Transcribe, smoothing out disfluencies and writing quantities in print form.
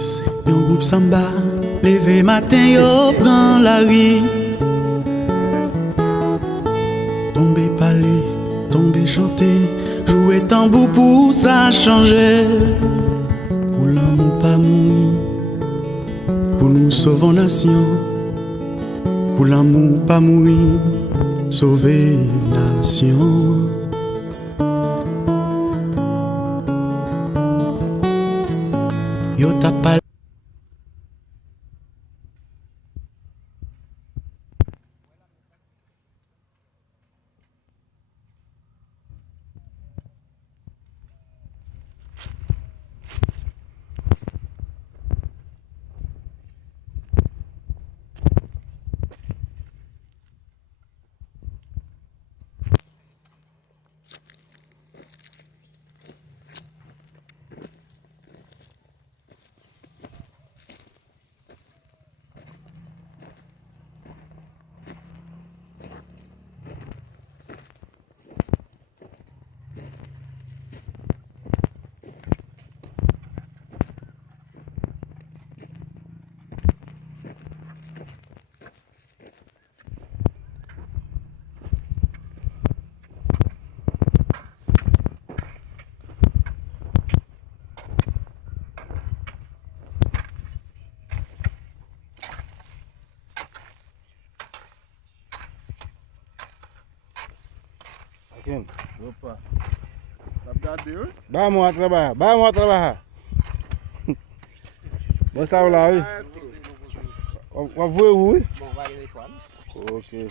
Patrice, un groupe samba, levé matin yo prend la rue. Tomber parler, tomber chanter, jouer tambour pour ça changer. Pour l'amour pas mourir, pour nous sauver nation. Pour l'amour pas mourir, sauver nation. Yo t'a pas Quem? Opa. Tá brincadeira? Vamos a trabalhar. Você está lá, oi? Vai voar, oi? Ok.